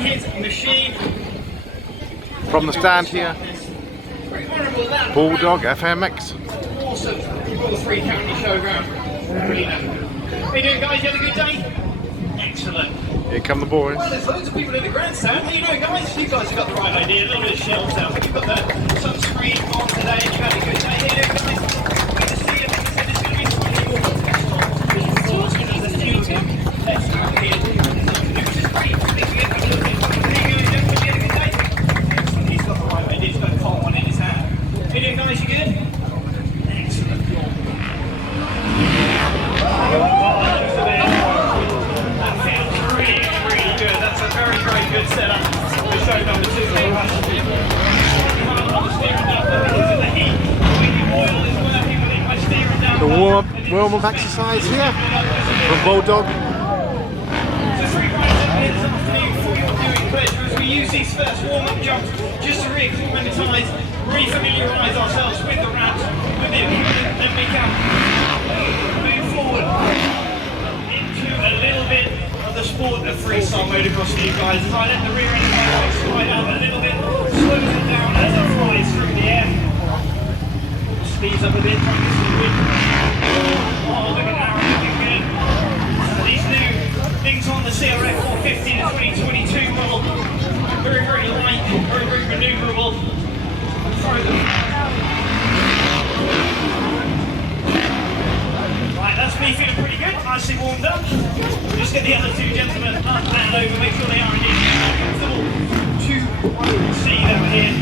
his machine. From the stand here, Bolldog FMX. Awesome. You've got the 3 county showground. Brilliant. How you doing, guys? You had a good day? Excellent. Here come the boys. Well, there's loads of people in the grandstand. How you doing, guys? You guys have got the right idea. A little bit of shelves out. But you've got the sunscreen on today and you've had a good day. How you doing, guys? Good to see you. Like I said, it's going to be slightly more let's start here. Which is great. Thanks again for looking. How you doing, gentlemen? You had a good day? Excellent. He's got the right idea. He's got a cold one in his hand. How you doing, guys? You good? Excellent. Good setup for show number 2. The warm-up exercise here from Bolddog. So 3 rides up here this afternoon for your viewing pleasure as we use these first warm-up jumps just to re-acclimatise, re-familiarise ourselves with the ramps, with the equipment, then we can move forward into a little bit the sport of freestyle motocross for you guys. As I let the rear end of my bike slide out a little bit, slows it down as it flies through the air. Speeds up a bit, trying to get some wind. Oh, look at Aaron looking good. These new things on the CRF 450 to 2022 model. Very, very light, very, very manoeuvrable. Right, that's me feeling pretty good, nicely warmed up. We'll just get the other 2 gentlemen up and over, make sure they are indeed comfortable to see them here.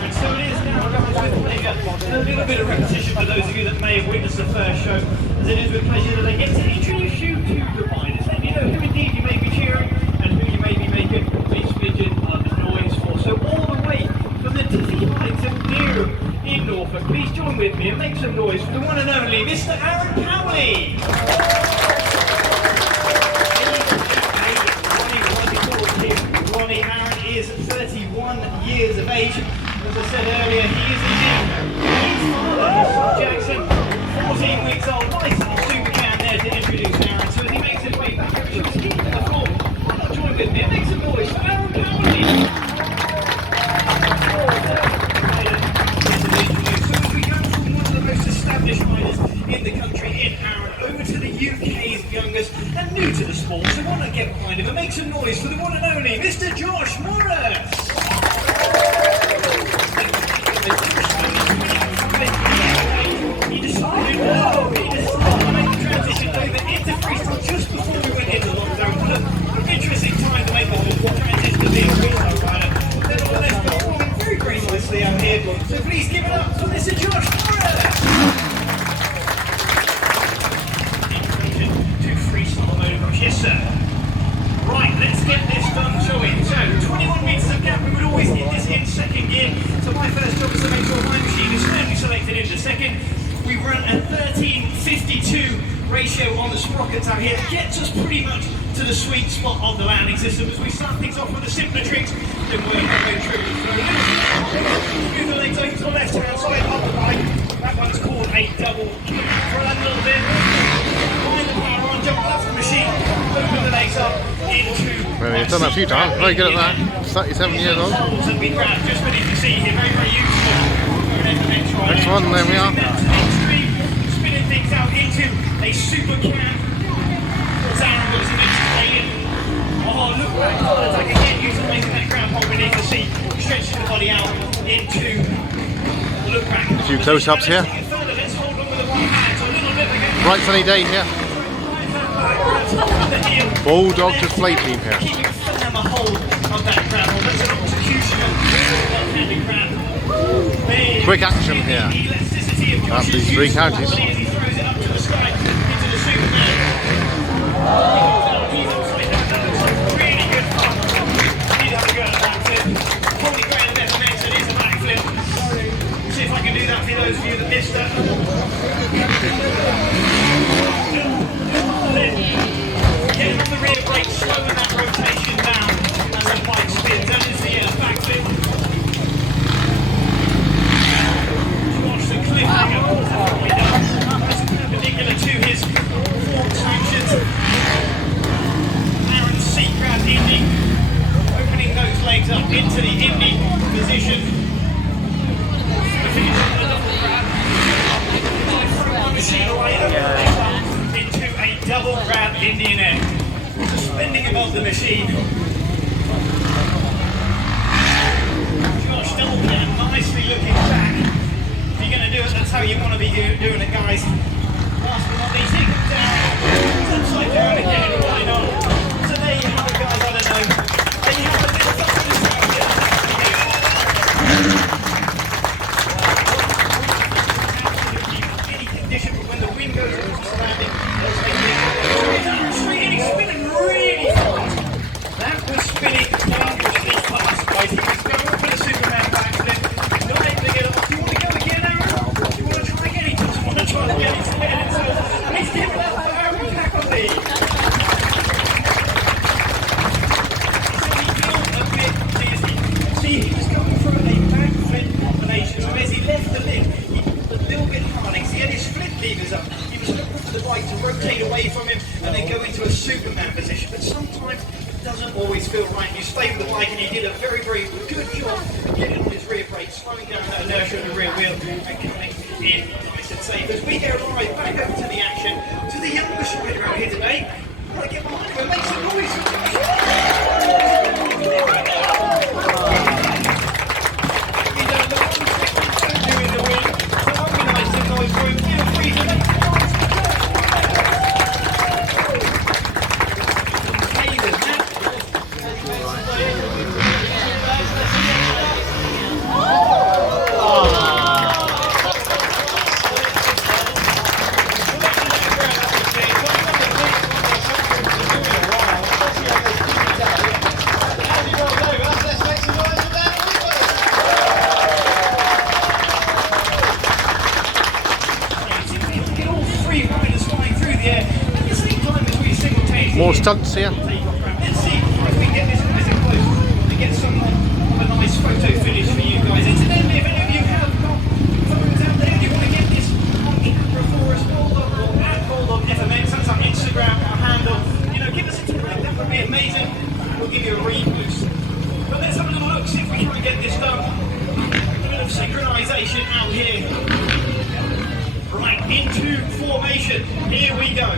And so it is now, guys, with pleasure. A little bit of repetition for those of you that may have witnessed the first show, as it is with pleasure that I get to introduce you to the riders. Let me know who indeed you may be cheering and who you may be making a smidgen of noise for. So all the way from the Tiffy Heights of Newham in Norfolk, please join with me and make some noise for the one and only Mr. Aaron Cowley. Ronnie, Aaron is 31 years of age. As I said earlier, he is indeed his father, his son Jackson, 14 weeks old. Nice little super can there to introduce Aaron. So as he makes his way back up to his feet to the floor, why not join with me and make some noise for Aaron Cowley? Established riders in the country in Aaron, over to the UK's youngest and new to the sport, so why not get behind him and make some noise for the one and only Mr. Josh Morris! He decided to make the transition over into freestyle just before we went into lockdown. What an interesting time to make the transition to being a freestyle rider. Nevertheless, performing very, very nicely out here, so please give it up for Mr. Josh Morris! Yes, sir. Right, let's get this done, shall we? So, 21 metres of gap, we would always hit this in second gear. So my first job is to make sure my machine is firmly selected into second. We run a 13:52 ratio on the sprockets out here. It gets us pretty much to the sweet spot of the landing system. As we start things off with the simpler tricks, then we're going through. Move the legs over to the left hand side of the bike. That one's called a double. Run a little bit. Find the power on, jump off the machine. Open the legs up into. Well, you've done that a few times. Very good at that. 37 years old. And we grab just beneath the seat here. Very, very useful. Next one, there we are. Spinning things out into a super can. Aaron was an Australian. Oh, look back. As I can get you to making that ground hold beneath the seat. Stretching the body out into look back. A few close-ups here. Bright sunny day here. Bolldog display team here. Keeping firm a hold of that grab hold. That's an execution left-handed grab. Quick action here. That's these 3 counties. He throws it up to the sky into the Superman. He's upside down. That looks like really good fun. He'd have a go at that backflip. Holy Grail FMX, it is a backflip. See if I can do that for those of you that missed that. Getting off the rear brake, slowing that rotation down as the bike spins. That is the backflip. Watch the cliffhanger. into the Indy position. We finish on the double grab. Throw my machine away over the leg bump into a double grab Indian air. Suspending above the machine. Josh double grab, nicely looking back. If you're going to do it, that's how you want to be doing it, guys. Last but not least, he comes down, upside down again, why not? So there you have it, guys, I don't know. There you have a little something to see here. Any condition, but when the wind goes across the landing, he's spinning really fast. That was spinning dangerously fast, guys. He was going for the Superman backflip. Not able to get it off. Do you want to go again, Aaron? Do you want to try again? He doesn't want to try again. He's getting it. So he's giving that for Aaron back on the. See, he was going for a backflip combination. So as he left the lip, he put a little bit hard. He had his split levers up. He was looking for the bike to rotate away from him and then go into a Superman position. But sometimes it doesn't always feel right. You stay with the bike and he did a very good job of getting on his rear brake, slowing down that inertia of the rear wheel and coming in nice and safe. As we go right back over to the action, to the youngest rider out here today. I'm going to get behind him and make some noise. More stunts here. Let's see if we can get this nice and close and get some of a nice photo finish for you guys. Incidentally, if any of you have got photos out there and you want to get this on camera for us, Bolldog or at Bolldog FMX, that's our Instagram, our handle. You know, give us a tip, that would be amazing. We'll give you a reboost. But let's have a little look, see if we can get this done. A bit of synchronization out here. Right, into formation. Here we go.